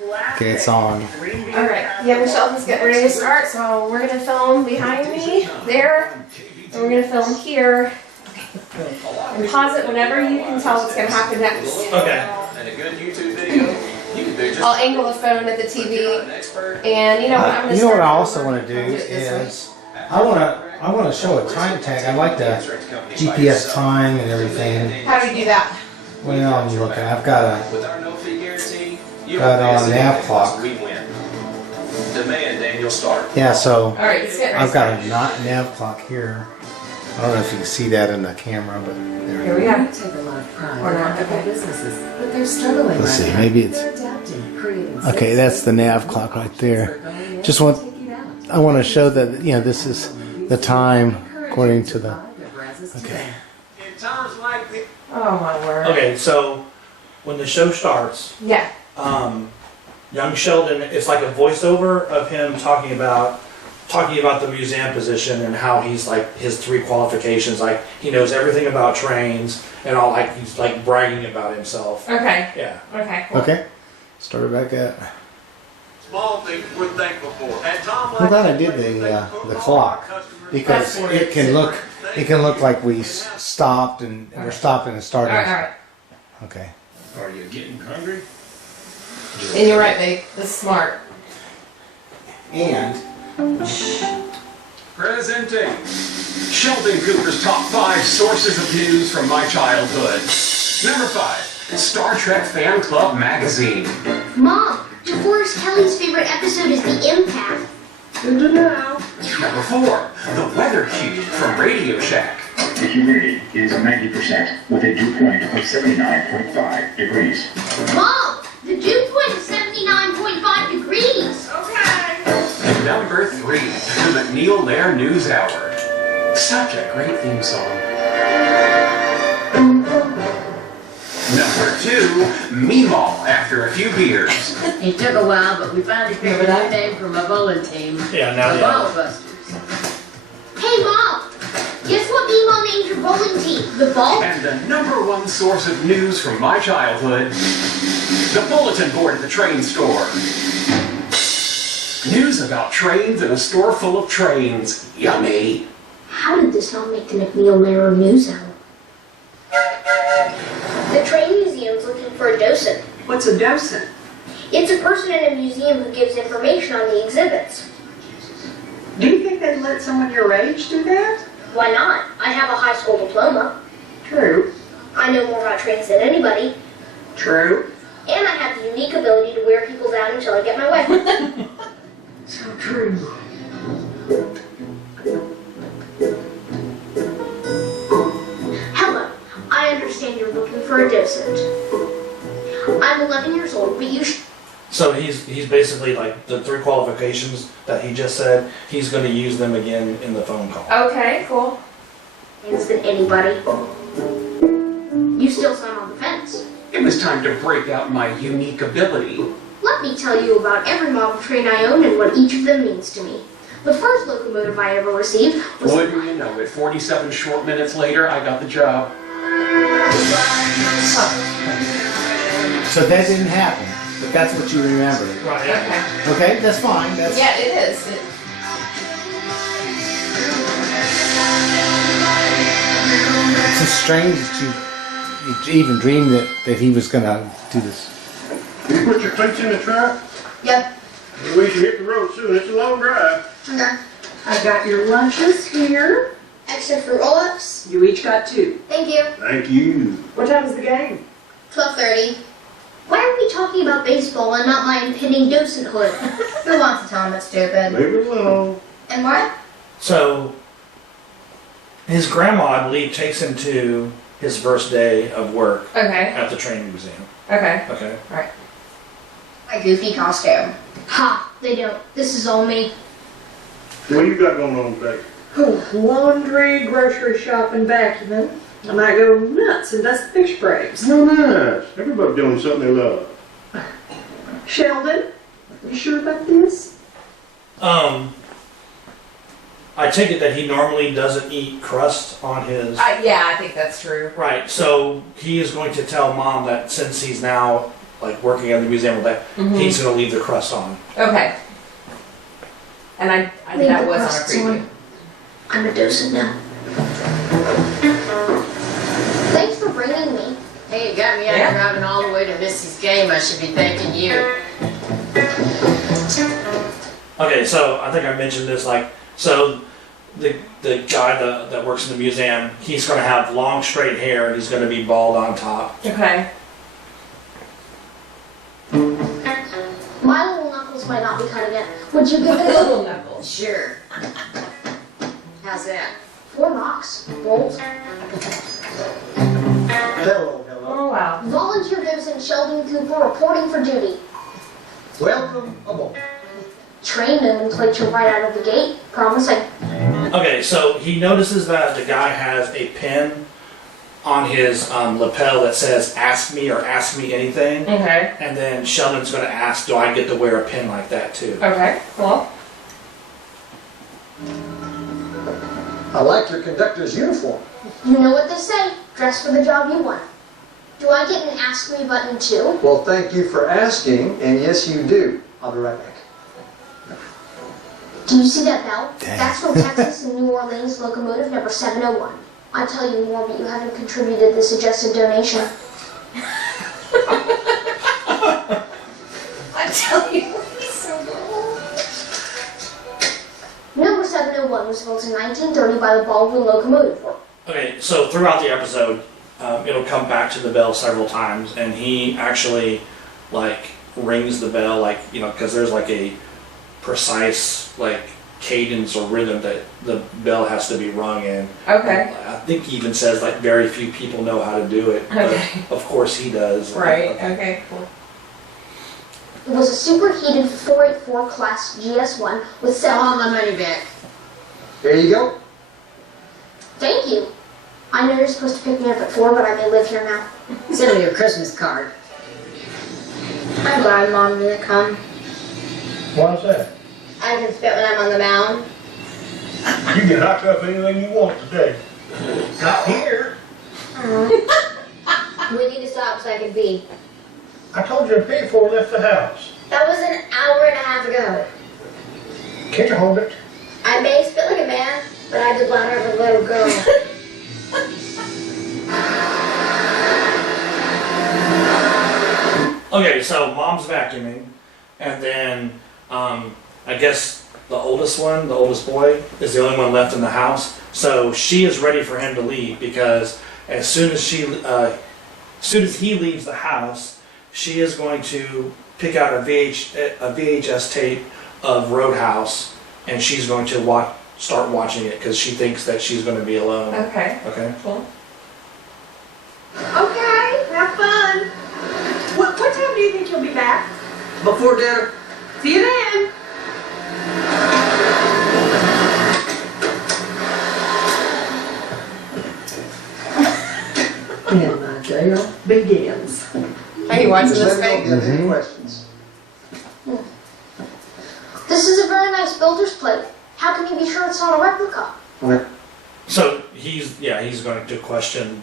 Okay, it's on. Alright, yeah, Michelle is getting ready to start, so we're gonna film behind me, there, and we're gonna film here. And pause it whenever you can tell what's gonna happen next. Okay. And a good YouTube video, you can do just I'll angle the phone at the TV, and you know what I'm gonna You know what start. I also want to do is I want to show a time tag. I like the GPS time and everything. How do you do that? Well, I'm looking. I've got with our no fee guarantee. You Got don't on pay nav us clock. We win. Demand Daniel start. yeah. So Alright, it's getting ready I've to got start. a not nav clock here. I don't know if you can see that in the camera, but there. Here we go. Take a lot of pride Or not, in okay. businesses, but they're struggling. Let's right see. now. Maybe it's They're adapting, creating okay. That's the nav clock right there. Just want I want to show that this is the time according to the. Okay. In times like this. Oh my word. Okay, so when the show starts, Yeah. young Sheldon, it's like a voiceover of him talking about the museum position and how he's like his 3 qualifications, like he knows everything about trains and all, like he's like bragging about himself. Okay. Yeah. Okay. Cool. Okay. Start it back up. Small things we're thankful for. At Tom I'm glad I did the clock because it can look like we stopped and we're stopping and starting. Alright. Okay. Are you getting hungry? And you're right, babe. This is smart. And Presenting Sheldon Cooper's top 5 sources of news from my childhood. Number 5, Star Trek Fan Club magazine. Mom, DeForest Kelly's favorite episode is The Impact. Good to know. Number 4, The Weather Cube from Radio Shack. The humidity is 90% with a dew point of 79.5 degrees. Mom, the dew point is 79.5 degrees. And number 3, The McNeil Lair News Hour. Such a great theme song. Number 2, Meemaw after a few beers. It took a while, but we finally picked a new name for my bowling team. Yeah, now the yeah. Ball Busters. Hey, Mom, guess what Mom named her bowling team? The Ball? And the number 1 source of news from my childhood, the bulletin board at the train store. News about trains in a store full of trains. Yummy. How did this not make the McNeil Lair News Hour? The train museum's looking for a docent. What's a docent? It's a person in a museum who gives information on the exhibits. Do you think they'd let someone your age do that? Why not? I have a high school diploma. True. I know more about trains than anybody. True. And I have the unique ability to wear people's out until I get my way. So true. Hello. I understand you're looking for a docent. I'm 11 years old, but you So he's basically like the 3 qualifications that he just said, he's going to use them again in the phone call. Okay, cool. than anybody. You still sound on the fence. It was time to break out my unique ability. Let me tell you about every model train I own and what each of them means to me. The first locomotive I ever received was... Wouldn't you know it, 47 short minutes later, I got the job. So that didn't happen, but that's what you remember. Right. Okay. Okay, that's fine. That's Yeah, it is. It's just strange that you even dreamed that he was gonna do this. You put your cleats in the truck? Yep. We should hit the road soon. It's a long drive. Okay. I got your lunches here. Extra fruit roll-ups. You each got 2. Thank you. Thank you. What time is the game? 12:30. Why are we talking about baseball and not my impending docenthood? Who wants to tell him it's stupid? Leave it alone. And what? So, his grandma, I believe, takes him to his first day of work Okay. at the train museum. Okay. Okay. My goofy costume. Ha! They don't. This is all me. What you got going on today? Oh, laundry, grocery shopping, vacuuming. I might go nuts and dust the fish breaks. No, nice. Everybody doing something they love. Sheldon, you sure about this? I take it that he normally doesn't eat crust on his... Yeah, I think that's true. Right, so he is going to tell Mom that since he's now like working at the museum all day, he's gonna leave the crust on. Okay. And I think that was on a preview. I'm a docent now. Thanks for bringing me. Hey, you got me out here driving all the way to Missy's game. I should be thanking you. Okay, so I think I mentioned this, like, so the guy that works in the museum, he's gonna have long straight hair and he's gonna be bald on top. Okay. My little knuckles might not be cutting it. Would you give it a Little knuckles. Sure. How's that? 4 knocks? Bolt. Hello, hello. Oh wow. Volunteer docent Sheldon Cooper reporting for duty. Welcome aboard. Train nomenclature right out of the gate. Promising. Okay, so he notices that the guy has a pin on his lapel that says "Ask me" or "Ask me anything," Okay. and then Sheldon's gonna ask, "Do I get to wear a pin like that too?" Okay. Cool. I like your conductor's uniform. You know what they say. Dress for the job you want. Do I get an Ask Me button too? Well, thank you for asking, and yes, you do. I'll be right back. Do you see that bell? Dang. That's from Texas and New Orleans locomotive number 701. I'd tell you more, but you haven't contributed the suggested donation. I tell you, he's so cool. Number 701 was built in 1930 by the Baldwin Locomotive Works. Okay, so throughout the episode, it'll come back to the bell several times, and he actually like rings the bell, like, you know, because there's like a precise like cadence or rhythm that the bell has to be rung in. Okay. I think he even says like very few people know how to do it, but Okay. of course he does. Right. Okay. Cool. It was a superheated 484 class GS1 with All 7... my money back. Here you go. Thank you. I know you're supposed to pick me up at 4, but I may live here now. Send me your Christmas card. I'm glad Mom didn't come. Why's that? I can spit when I'm on the mound. You can knock up anything you want today. Not here. We need to stop so I can pee. I told you to pay before we left the house. That was an hour and a half ago. Can't you hold it? I may spit like a man, but I did bladder of a little girl. Okay, so mom's vacuuming, and then I guess the oldest boy, is the only one left in the house. So she is ready for him to leave because as soon as he leaves the house, she is going to pick out a VHS tape of Roadhouse, and she's going to start watching it because she thinks that she's going to be alone. Okay. Okay. Cool. Okay, have fun. What time do you think you'll be back? Before dinner. See you then. And my tale begins. Are you watching Just this let me know if thing? you have any questions. This is a very nice builder's plate. How can you be sure it's not a replica? So he's going to question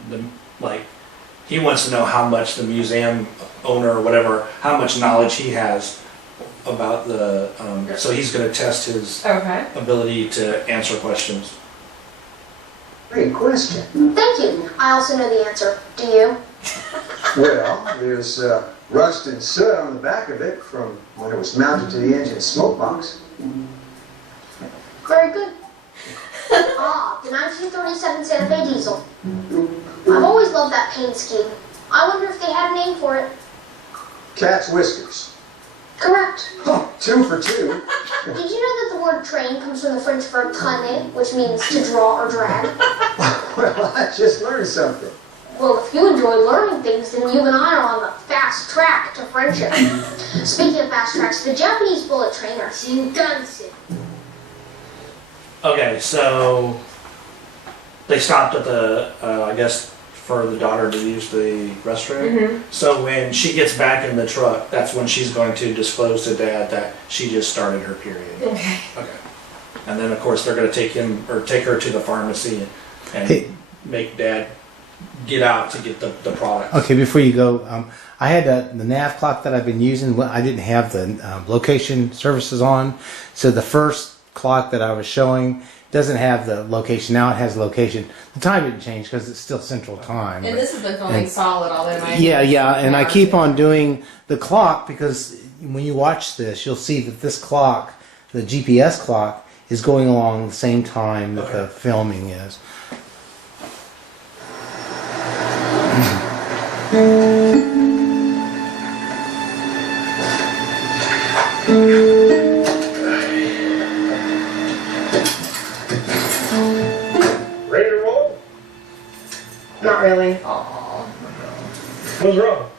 he wants to know how much the museum owner or whatever, how much knowledge he has about the, so he's going to test his Okay. ability to answer questions. Great question. Thank you. I also know the answer. Do you? Well, there's rust and soot on the back of it from when it was mounted to the engine smoke box. Very good. The 1937 Santa Fe diesel. I've always loved that paint scheme. I wonder if they had a name for it. Cat's whiskers. Correct. Oh, 2 for 2. Did you know that the word train comes from the French verb traîner, which means to draw or drag? Well, I just learned something. Well, if you enjoy learning things, then you and I are on the fast track to friendship. Speaking of fast tracks, the Japanese bullet train are Shinkansen. Okay, so they stopped at the, I guess, for the daughter to use the restroom. Mm-hmm. So when she gets back in the truck, that's when she's going to disclose to Dad that she just started her period. Okay. Okay. And then, of course, they're going to take her to the pharmacy and Hey. make Dad get out to get the product. Okay, before you go, I had the nav clock that I've been using. I didn't have the location services on, so the first clock that I was showing doesn't have the location. Now it has location. The time didn't change because it's still Central Time. And this has been filming solid all day. Yeah, and I keep on doing the clock because when you watch this, you'll see that this clock, the GPS clock, is going along the same time that the filming is. Ready to roll? Not really. What's wrong?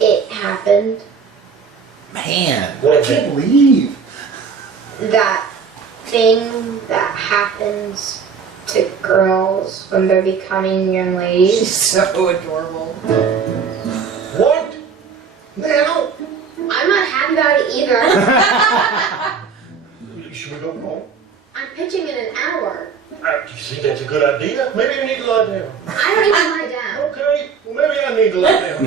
It happened. Man, What I can't believe. That thing that happens to girls when they're becoming young ladies. She's so adorable. What? Now? I'm not happy about it either. Should we go home? I'm pitching in an hour. Do you think that's a good idea? Maybe you need to lie down. I don't even lie down. Okay, well maybe I need to lie down.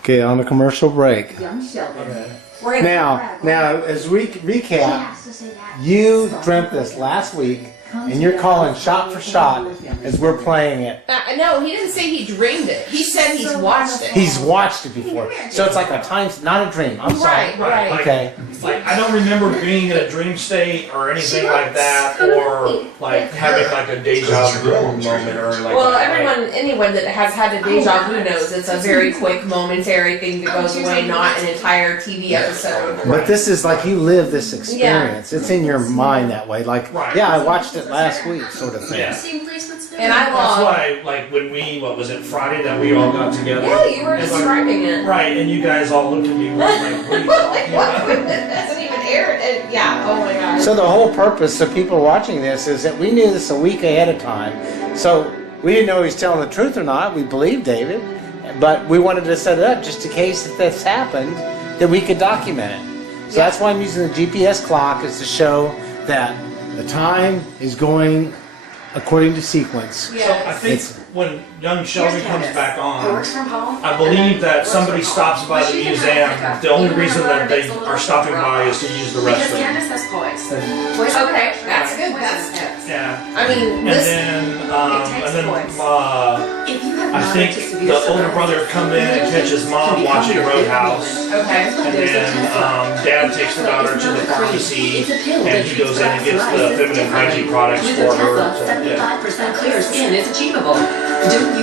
Okay, on a commercial break. Young Sheldon. Now, as recap, He has to say that. you dreamt this last week, and you're calling shot for shot as we're playing it. No, he didn't say he dreamed it. He said he's watched it. He's watched it before, so it's like a time, not a dream. I'm sorry. Right. Okay. Like, I don't remember being in a dream state or anything like that, or like having like a deja vu moment or like. Well, anyone that has had a deja vu knows it's a very quick, momentary thing that goes away, not an entire TV episode. But this is like you live this experience. It's in your mind that way. Like, yeah, I watched it last week, sort of thing. Yeah. And I That's love. why, like, when what was it, Friday that we all got together? Yeah, you were and, like, describing it. Right, and you guys all looked at me like, what are you talking about? Doesn't even air it. Yeah. Oh my gosh. So the whole purpose of people watching this is that we knew this a week ahead of time. So we didn't know he was telling the truth or not. We believed David, but we wanted to set it up just in case if this happened, that we could document it. So that's why I'm using the GPS clock, is to show that the time is going according to sequence. So I think when young Sheldon comes back on, I believe that somebody stops by the museum. The only reason that they are stopping by is to use the restroom. Okay, that's good. That's Yeah. I mean, And then I think the older brother come in and catch his mom watching Roadhouse. okay. And then Dad takes the daughter to the pharmacy, and he goes in and gets the feminine hygiene products for her. So, yeah. 75% clear skin is achievable.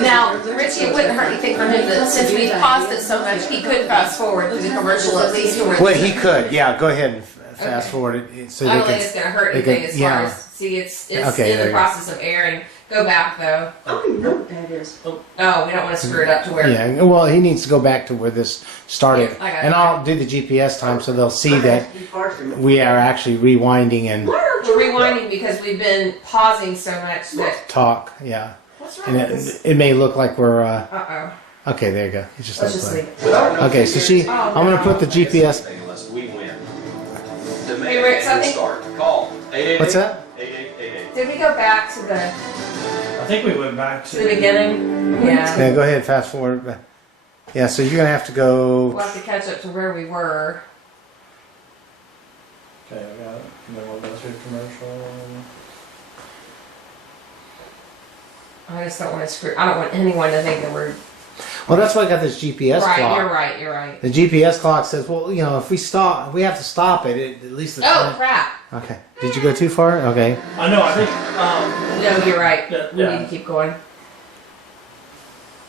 Now, Richie, it wouldn't hurt anything for him that since we paused it so much, he could fast forward to the commercial at least. Well, he could. Yeah, go ahead and fast forward it so I they don't can. think it's going to hurt they anything can- as far yeah. as, see, it's Okay, in there the you go. process of airing. Go back though. I don't even know what that is. Oh, we don't want to screw it up to where. Yeah, well, he needs to go back to where this started, Yeah, I got it. and I'll do the GPS time so they'll see that we are actually rewinding and We're rewinding because we've been pausing so much that. talk. Yeah, What's wrong and with this? it may look like we're. Uh-oh. Okay, there you go. It just Let's looks just like. leave it. Okay, so Oh, I'm gonna put the GPS. Unless we win. Hey, Rick, something- Start. Call. 888. What's that? 8888. Did we go back to the I think we went back to the beginning? Yeah. Yeah, go ahead, fast forward. Yeah, so you're gonna have to go. We'll have to catch up to where we were. Okay, I got it. And then we'll go through the commercial. I just don't want to screw. I don't want anyone to think that we're. Well, that's why I got this GPS Right, clock. you're right. You're right. The GPS clock says, well, you know, if we stop, we have to stop it. At least the Oh time. crap! Okay. Did you go too far? Okay. I know, I think, No, you're right. Yeah, We yeah. need to keep going.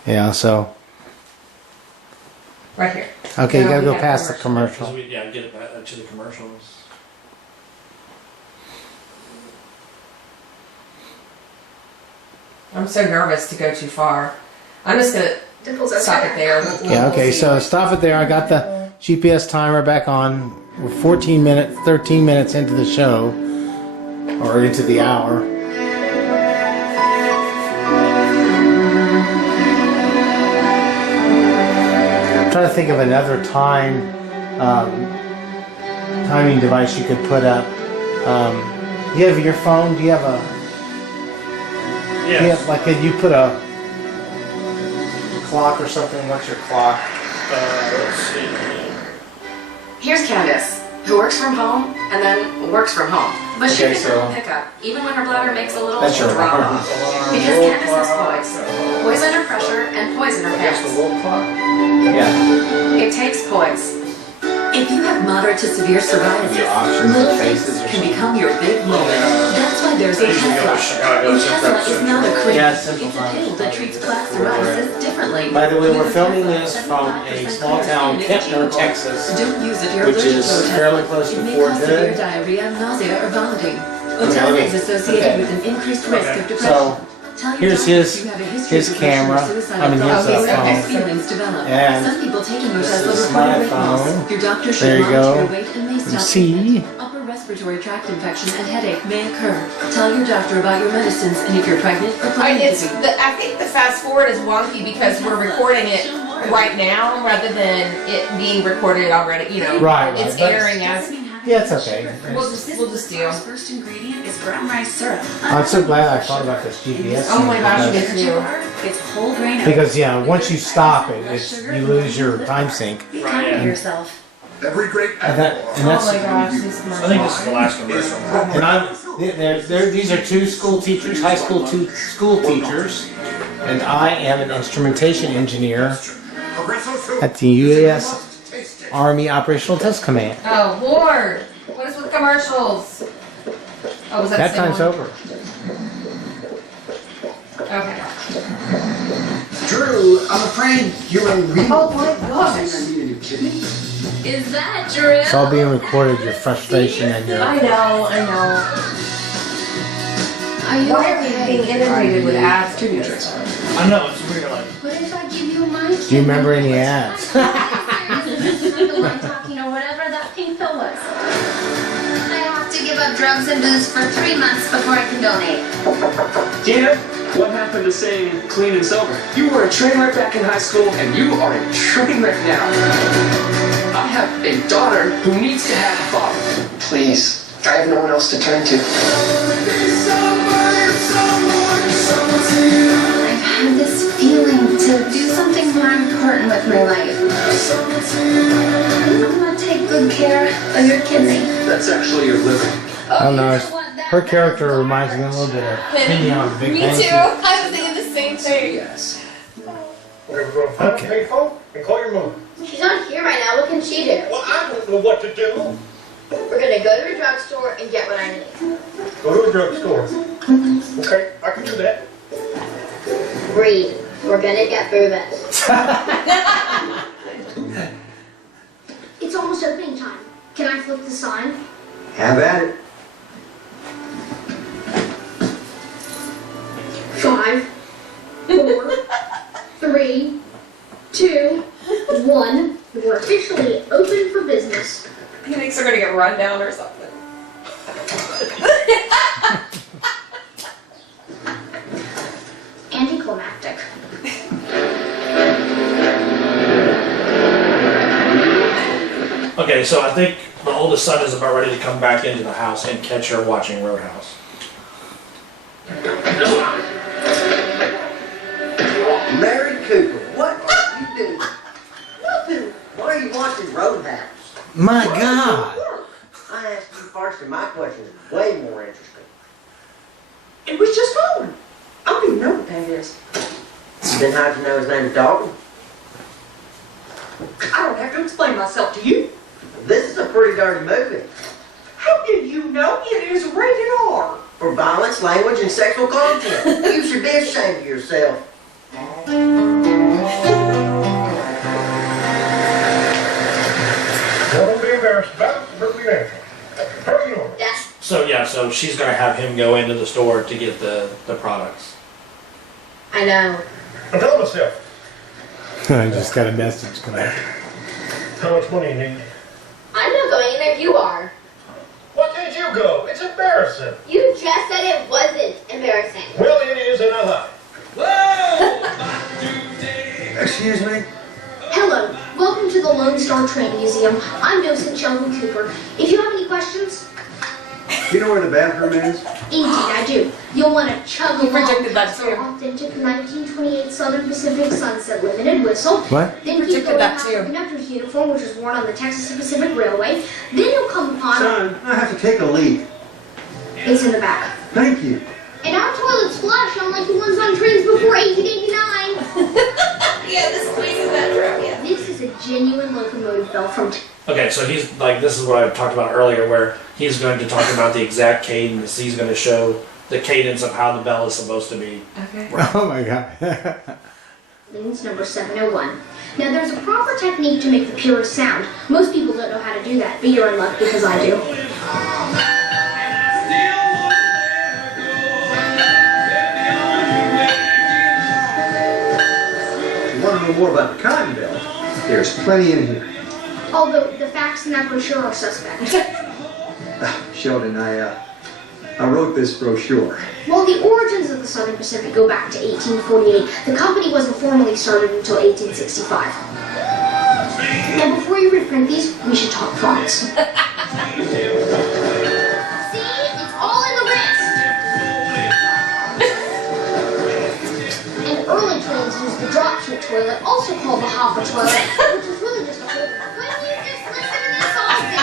Yeah. So. Right here. Okay, you No, gotta we go have past the because commercial. we, get it back to the commercials. I'm so nervous to go too far. I'm just gonna stop it there. Yeah, okay, so stop it there. I got the GPS timer back on. We're 13 minutes into the show, or into the hour. I'm trying to think of another timing device you could put up. You have your phone? Do you have a Yes. Yeah, like you put a clock or something. What's your clock? Let's see. Here's Candace, who works from home and then works from home. But she Okay, can so- pick up, even when her bladder makes a little That's your drama. alarm. Because Candace has poise. Poise under pressure and poise in her I guess pants. the wolf clock. Yeah. It takes poise. If you have moderate to severe psoriasis, The options little of things faces or can become your big moment. That's why there's a They usually go to Tesla. Chicago, And Central Tesla is not a cream. Yeah, It's a Simple pill that treats plaque Central. psoriasis differently. By the way, we're With filming Tesla, this from a 75% small town, clear Kentner, skin is achievable. Texas, Don't use if you're which allergic is to Tesla. fairly close to It may Fort cause severe Hood. diarrhea, nausea, or vomiting. Okay, Otezla is associated okay. with an increased risk of depression. So, Tell your here's doctor his- if you have a history his of depression or camera. suicidal I mean, his, thoughts, phone. or feelings develop. And Some people taking this Otezla is report my weight loss. phone. Your doctor should There you monitor go. your weight and may stop See? treatment. Upper respiratory tract infection and headache may occur. Tell your doctor about your medicines and if you're pregnant or planning It's to be. I think the fast forward is wonky because we're recording it right now rather than it being recorded already. You know, Right, it's but- airing as. Yeah, it's okay. We'll just do. First ingredient is brown rice syrup. I'm so glad I thought about this GPS. Oh my thing gosh, me because- too. It's whole grain. Because yeah, once you stop it, you lose your time sync. Be kind to yourself. Every great And Oh that's my gosh, these I think this is the last commercial. and these are two school teachers, high school school teachers, and I am an instrumentation engineer at the U.S. Army Operational Test Command. Oh Lord, what is with commercials? Oh, was that That the same time's one? over. Okay. Drew, I'm afraid you're a real. Oh my gosh. I need a new kidney. Is that Drew? It's all being recorded. Your frustration and your. I know. Are you Why are we being inundated with ads to do this? I know, it's weird. Like, What if I give you my Do you remember any ads? the one talking or whatever that pink pill was? I have to give up drugs and booze for 3 months before I can donate. Tina, what happened to saying clean and sober? You were a train wreck back in high school, and you are a train wreck now. I have a daughter who needs to have a father. Please, I have no one else to turn to. I've had this feeling to do something more important with my life. I'm gonna take good care of your kidney. That's actually your liver. I don't know. Her character reminds me a little bit of Penny on the Big Me Bang too. Theory. I was thinking the same thing. Yes. We're going to find a payphone and call your mom. She's not here right now. What can she do? Well, I don't know what to do. We're gonna go to a drugstore and get what I need. Go to a drugstore. Okay, I can do that. Breathe. We're gonna get through this. It's almost opening time. Can I flip the sign? Have at it. 5, 4, 3, 2, 1. We're officially open for business. He thinks they're gonna get run down or something. Anticlimactic. okay, so I think the oldest son is about ready to come back into the house and catch her watching Roadhouse. Mary Cooper, what are you doing? Nothing. Why are you watching Roadhouse? My God. I asked you first, and my question is way more interesting. It was just Dalton. I don't even know what that is. Then how'd you know his name is Dalton? I don't have to explain myself to you. This is a pretty dirty movie. How did you know it is rated R? For violence, language, and sexual content. You should be ashamed of yourself. Don't be embarrassed about it. It's perfectly natural. Perfectly normal. Yes. So yeah, so she's gonna have him go into the store to get the products. I know. I'm telling myself, I just got a message coming. how much money you need. I'm not going in there. You are. Why can't you go? It's embarrassing. You just said it wasn't embarrassing. Well, it is, and I lie. Excuse me? Hello. Welcome to the Lone Star Train Museum. I'm Docent Sheldon Cooper. If you have any questions, Do you know where the bathroom is? Indeed, I do. You'll want to chug You along predicted that past too. our authentic 1928 Southern Pacific Sunset Limited whistle. What? Then keep Predicted going that past too. the conductor's uniform, which was worn on the Texas Pacific Railway. Then you'll come upon... Son, I have to take a leak. It's in the back. Thank you. And our toilets flush, unlike the ones on trains before 1889. Yeah, this place is that true, yeah. This is a genuine locomotive bell from... Okay, so he's like, this is what I talked about earlier, where he's going to talk about the exact cadence. He's going to show the cadence of how the bell is supposed to be. Okay. Oh my God. It's number 701. Now there's a proper technique to make the purest sound. Most people don't know how to do that, but you're in luck because I do. If you want to know more about the cotton belt, there's plenty in here. Although the facts in that brochure are suspect. Sheldon, I wrote this brochure. Well, the origins of the Southern Pacific go back to 1848. The company wasn't formally started until 1865. Now, before you reprint these, we should talk fonts. See? It's all in the list. And early trains used the drop chute toilet, also called the hopper toilet, which is really just a hole. Wouldn't you just listen to this all day?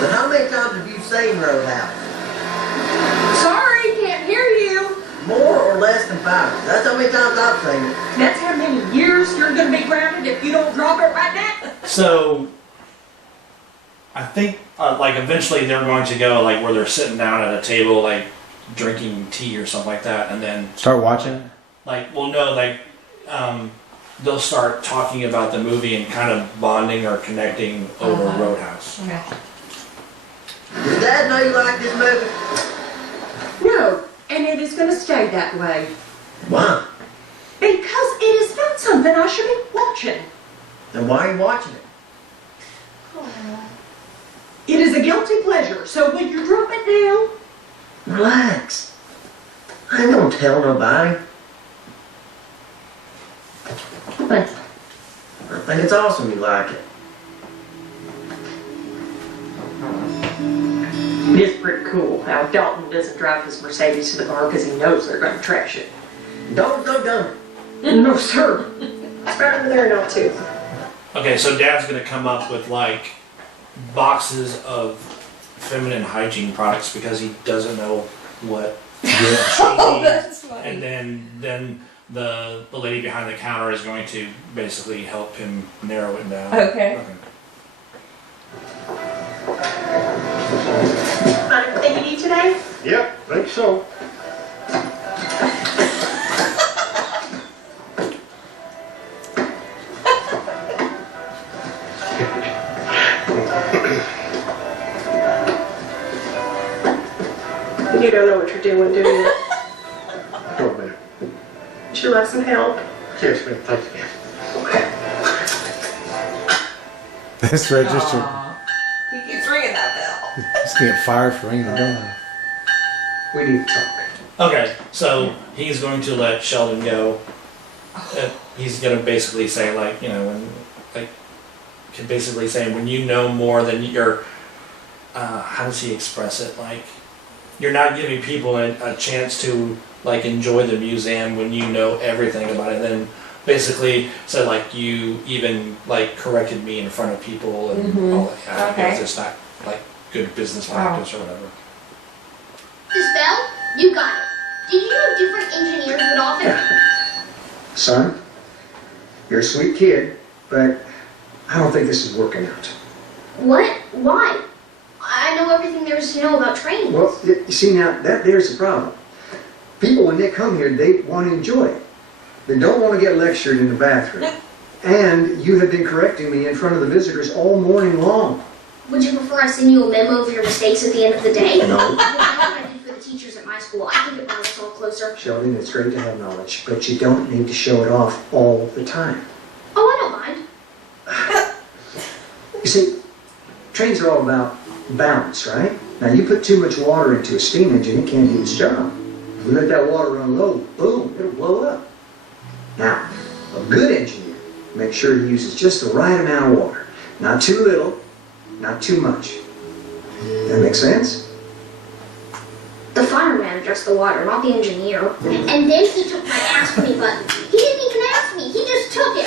But how many times have you seen Roadhouse? Sorry, can't hear you. More or less than 5? That's how many times I've seen it. That's how many years you're gonna be grounded if you don't drop it right now. So, I think, like, eventually they're going to go, like, where they're sitting down at a table, like, drinking tea or something like that, and then, Start watching it. like, well, no, like, they'll start talking about the movie and kind of bonding or connecting over Roadhouse. Okay. Does Dad know you like this movie? No, and it is gonna stay that way. Why? Because it is not something I should be watching. Then why are you watching it? It is a guilty pleasure, so will you drop it down? Relax. I ain't gonna tell nobody. I think it's awesome you like it. It is pretty cool how Dalton doesn't drive his Mercedes to the bar because he knows they're gonna trash it. Don't go dumb. No, sir. It's better than there not to. Okay, so Dad's gonna come up with, like, boxes of feminine hygiene products because he doesn't know what Oh, that's funny. and then the lady behind the counter is going to basically help him narrow it down. Okay. Find everything you need today? Yep, think so. You don't know what you're doing, do you? Oh, man. Would you like some help? Yes, ma'am, thank you. This register. He keeps ringing that bell. He's gonna get fired for ringing the bell. We need to talk. Okay, so he's going to let Sheldon go. He's gonna basically say, like, you know, when, like, can basically say when you know more than you're. How does he express it? Like, you're not giving people a chance to, like, enjoy the museum when you know everything about it. Then basically said, like, you even, like, corrected me in front of people and all that. Yeah, Okay. It's just not, like, good business practice or whatever. This bell? You got it. Did you know different engineers would often... Son, you're a sweet kid, but I don't think this is working out. What? Why? I know everything there is to know about trains. Well, you see now, there's the problem. People, when they come here, they want to enjoy it. They don't want to get lectured in the bathroom. And you have been correcting me in front of the visitors all morning long. Would you prefer I send you a memo of your mistakes at the end of the day? No. Well, that's what I did for the teachers at my school. I think it brought us all closer. Sheldon, it's great to have knowledge, but you don't need to show it off all the time. Oh, I don't mind. You see, trains are all about balance, right? Now, you put too much water into a steam engine, it can't do its job. You let that water run low, boom, it'll blow up. Now, a A good engineer makes sure he uses just the right amount of water. Not too little, not too much. That make sense? The fireman addressed the water, not the engineer. And then he took my ask me button. He didn't even ask me, he just took it.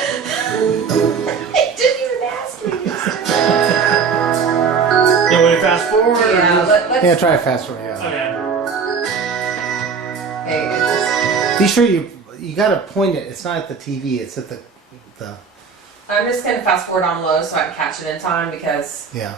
He didn't even ask me. You want to fast forward? Yeah, let's. Yeah, try it faster. Yeah. Okay. Be sure you gotta point it. It's not at the TV. It's at the. I'm just gonna fast forward on low so I can catch it in time because. Yeah.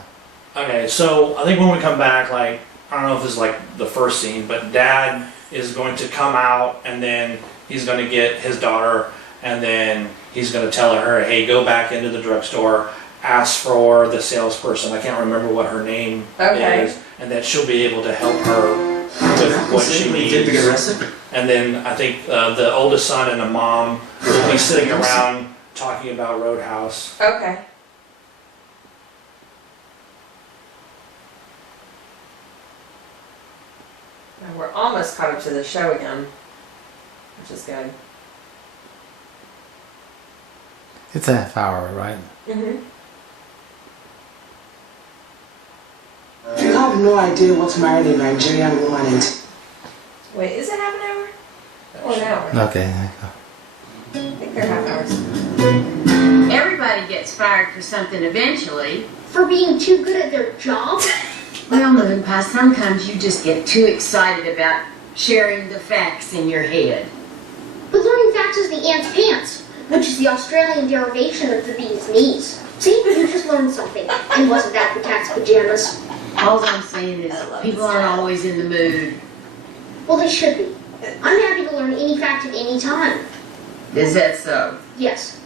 Okay, so I think when we come back, like, I don't know if this is like the first scene, but Dad is going to come out and then he's going to get his daughter and then he's going to tell her, hey, go back into the drugstore, ask for the salesperson. I can't remember what her name is, and that she'll be able to help her with what she needs. And then I think the oldest son and the mom will be sitting around talking about Roadhouse. Okay. And we're almost caught up to the show again, which is good. It's a half hour, right? Mm-hmm. You have no idea what marrying a Nigerian woman is. Wait, is it half an hour? Or an hour? Okay. I think they're half hours. Everybody gets fired for something eventually. For being too good at their job? Well, Moonpie, sometimes you just get too excited about sharing the facts in your head. But learning facts is the ant's pants, which is the Australian derivation of the bee's knees. See, you just learned something. And wasn't that the cat's pajamas? All I'm saying is people aren't always in the mood. Well, they should be. I'm happy to learn any fact at any time. Is that so? Yes.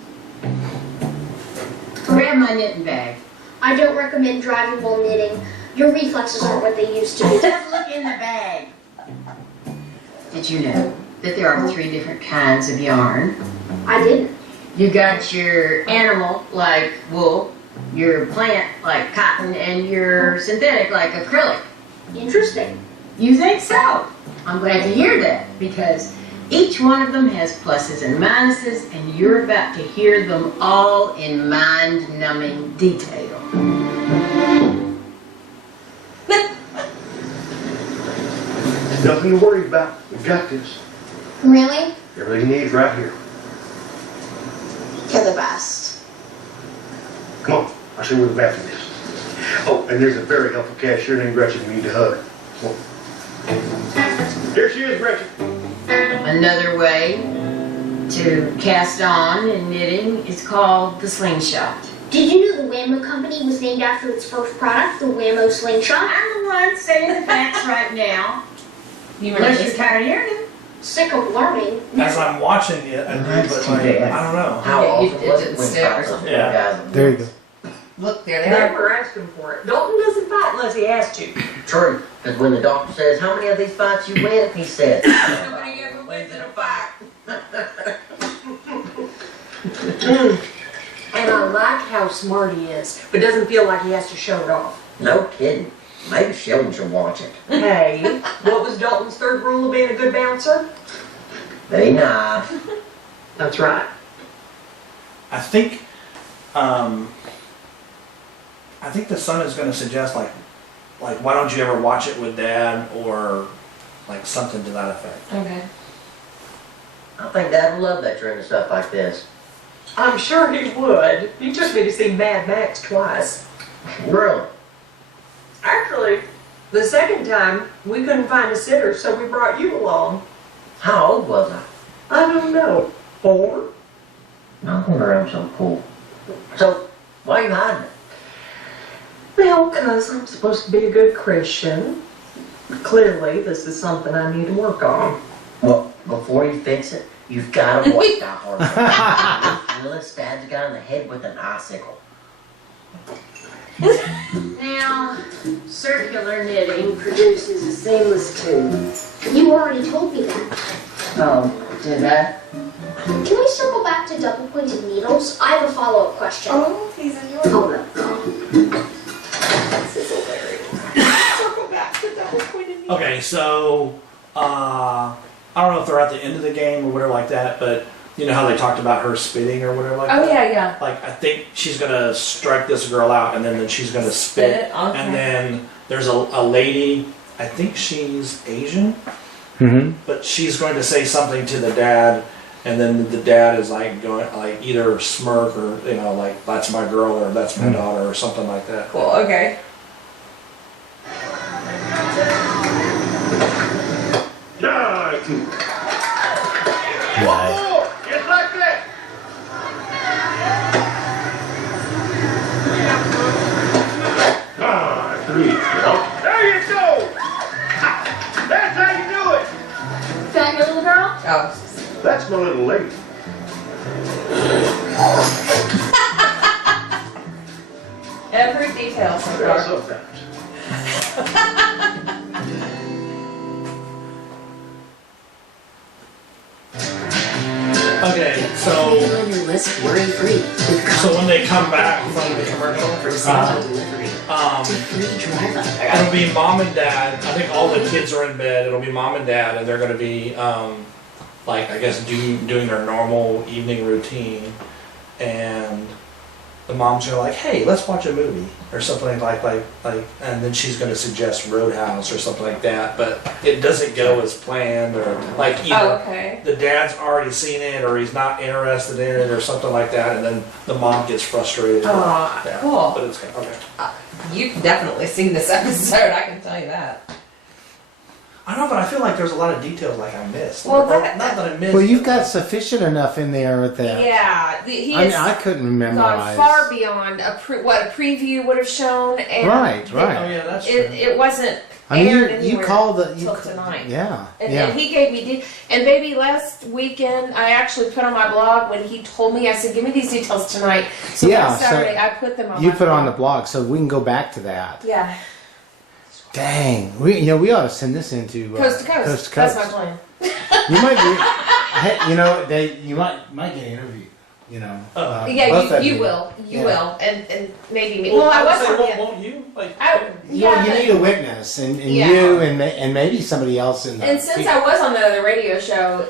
Grab my knitting bag. I don't recommend driving while knitting. Your reflexes aren't what they used to be. Just look in the bag. Did you know that there are 3 different kinds of yarn? I didn't. You got your animal, like wool, your plant, like cotton, and your synthetic, like acrylic. Interesting. You think so? I'm glad to hear that, because each one of them has pluses and minuses, and you're about to hear them all in mind-numbing detail. Nothing to worry about. We've got this. Really? Everything you need is right here. You're the best. Come on, I'll show you where the bathroom is. Oh, and there's a very helpful cashier named Gretchen you need to hug. Come on. Here she is, Gretchen. Another way to cast on in knitting is called the slingshot. Did you know the Whammo company was named after its first product, the Whammo slingshot? I'm the one saying the facts right now. Unless you're tired of hearing them. Sick of learning. As I'm watching it, I do, but like, I don't know. How often was it when stick or Fox something. Yeah. There you go. Look, there they are. Never asked him for it. Dalton doesn't fight unless he has to. True, because when the doctor says, how many of these fights you win, he said, Nobody ever wins in a fight. And I like how smart he is, but doesn't feel like he has to show it off. no kidding. Maybe Sheldon should watch it. Hey, what was Dalton's third rule of being a good bouncer? Be nice. That's right. I think the son is going to suggest like why don't you ever watch it with Dad or like something to that effect. Okay. I think Dad would love that trend of stuff like this. I'm sure he would. He took me to see Mad Max twice. Really? Actually, the second time, we couldn't find a sitter, so we brought you along. How old was I? I don't know, 4? I wonder I'm so cool. So, why are you hiding it? Well, 'cause I'm supposed to be a good Christian. Clearly, this is something I need to work on. Well, before you fix it, you've got to watch Die Hard. Willis stabs a guy in the head with an icicle. Now, circular knitting produces a seamless tube. You already told me that. Oh, did I? Can we circle back to double-pointed needles? I have a follow-up question. Oh, he's in your Hold up. This is hilarious. Circle back to double-pointed needles. Okay, so I don't know if they're at the end of the game or whatever like that, but you know how they talked about her spitting or whatever like Oh that? yeah. Like, I think she's gonna strike this girl out, and then she's gonna spit. Spit, okay. And then there's a lady, I think she's Asian, Mm-hmm. but she's going to say something to the dad, and then the dad is like going, like either smirk or, you know, like, that's my girl or that's my daughter or something like that. Cool. Okay. Whoa! Just like that! Ah, 3. There you go! That's how you do it! Is that your little girl? Oh. That's my little lady. Every detail so Yeah, far. sometimes. Okay, so on your list worry-free. so when they come back from the commercial, Free drive-up. it'll be mom and dad. I think all the kids are in bed. It'll be mom and dad, and they're going to be like, I guess doing their normal evening routine, and the mom's gonna like, hey, let's watch a movie or something like, and then she's gonna suggest Roadhouse or something like that, but it doesn't go as planned, or like either okay. the dad's already seen it or he's not interested in it or something like that, and then the mom gets frustrated. Aw, Yeah, cool. But it's okay. You've definitely seen this episode, I can tell you that. I know, but I feel like there's a lot of details like I missed. Well, Or that- not that I missed. Well, you've but, got sufficient enough in there with that. Yeah, he I mean, has I couldn't gone memorize. far beyond what a preview would have shown, and Right. Oh yeah, that's true. it wasn't I mean, aired you anywhere called the till tonight. Yeah. And, Yeah. and he gave me and baby, last weekend I actually put on my blog when he told me, I said, give me these details tonight. So Yeah, last so Saturday I put them on You my put blog. on the blog, so we can go back to that. Yeah, Dang, we ought to send this into coast to coast. Coast to That's coast. my plan. You might be, hey, you might get interviewed. You know, both Yeah, of you will. You Yeah. will. And maybe me. Well, Well, I was say, on the won't you? Like, yeah, you but- need a witness, and Yeah. you and maybe somebody else in the. And since I was on the other radio show,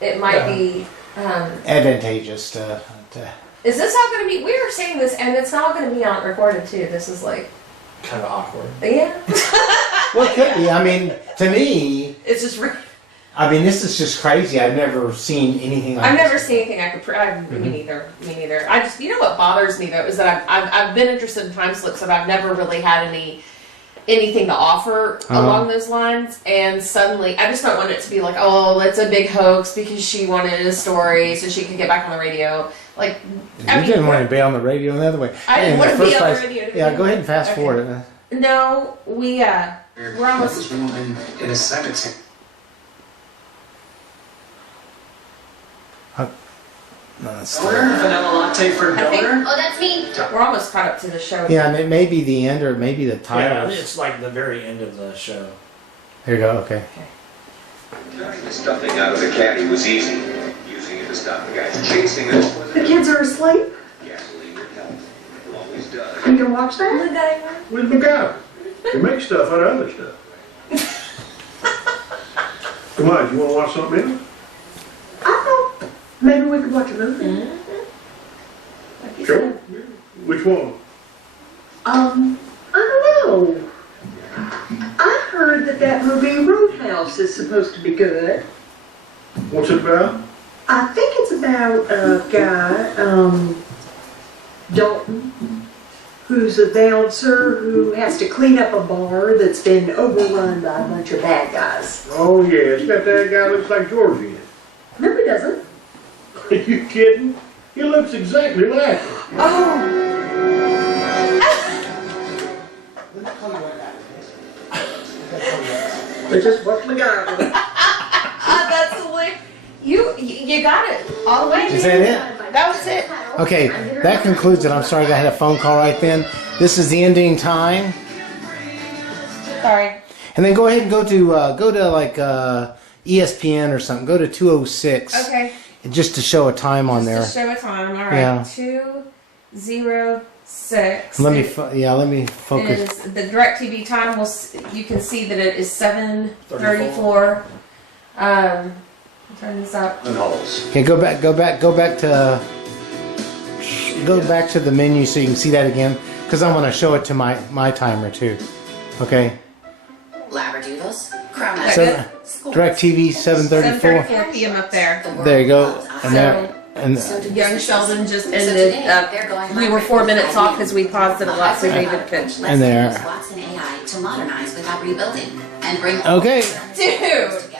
it might be. advantageous to. Is this all going to be? We were saying this, and it's all going to be on recorded too. This is like. kind of awkward. Yeah. Well, it could be. I mean, to me, It's just. I mean, this is just crazy. I've never seen anything like I've this. never seen anything I could. Me neither. Me neither. I just. You know what bothers me though is that I've been interested in Timeslips, but I've never really had anything to offer along those lines, and suddenly I just don't want it to be like, oh, it's a big hoax because she wanted a story so she could get back on the radio. Like, You didn't want to be on the radio the other way. I didn't In want the to be first on the place- radio. Yeah, go ahead and fast Okay. forward it. No, we're almost. woman in a cemetery. No, it's Vanilla latte for I think- Oh, that's me. We're almost caught up to the show. Yeah, and it may be the end or maybe the Yeah, title. it's like the very end of the show. Here you go. Okay. Turning the stuffing out of the caddy was easy. Using it to stop the guys chasing us was The kids are asleep. gasoline would help. It always does. You can watch that. We look out. You make stuff out of other stuff. Come on, you want to watch something else? I thought maybe we could watch a movie. Sure. Which one? I don't know. I heard that movie Roadhouse is supposed to be good. What's it about? I think it's about a guy, Dalton, who's a bouncer who has to clean up a bar that's been overrun by a bunch of bad guys. Oh yeah, it's got that guy looks like George in it. No, he doesn't. Are you kidding? He looks exactly like him. Oh. They just watch the guy. That's hilarious. You got it all the way. Is that it? That was it. Okay, that concludes it. I'm sorry I had a phone call right then. This is the ending time. Sorry. And then go ahead and go to like ESPN or something. Go to 206. Okay. Just to show a time on there. Just to show a time. All right. Yeah. 2:06. Let me focus. Is the DirecTV time? You can see that it is 7:34. Turn this up. And holes. Okay, go back to the menu so you can see that again, because I want to show it to my timer too. Okay. Labradoodles, Crown DirecTV 734. 7:34 p.m. up there. There you go. And there. And Young Sheldon just ended up. We were 4 minutes off because we paused it a lot so David could. And there. Watson AI to modernize without rebuilding and bring. Okay. Dude.